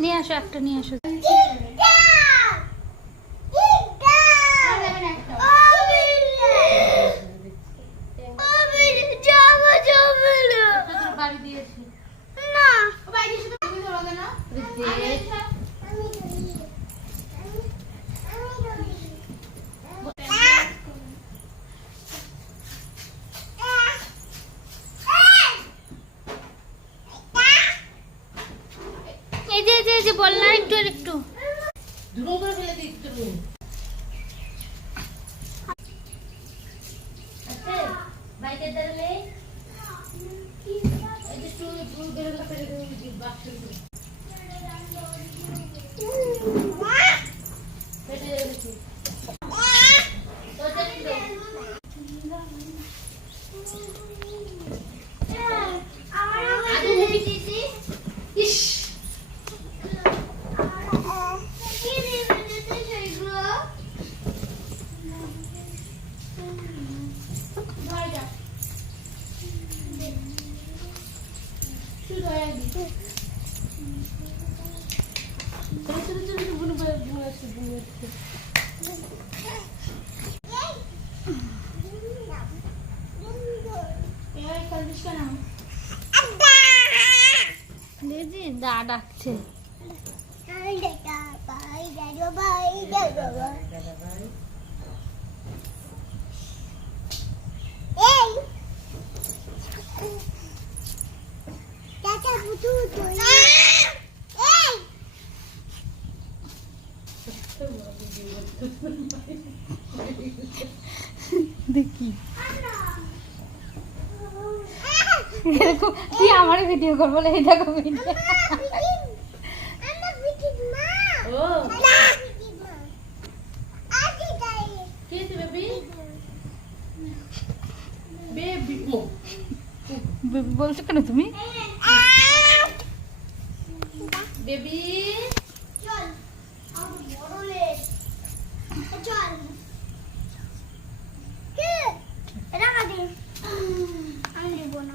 নিয়ে আসো একটা, নিয়ে আসো। এই যে বল না, একটু আর একটু দুটো করে ফেলে দিই তুমি। আচ্ছা বাইকে দাঁড়ালে এই যে তুই বের করে ফেলে দিই বাক্স থেকে। ফেলে দিয়েছি তো দেখো আমারও ভেবে দিয়েছি। ইস দা ডাকছে। দেখি তুই আমার ভিডিও কর বলে, এই দেখো ভিডিও। বলছো কেন তুমি? বেবি চল বড় লে চল কে এটা কাটি আমি দেব না।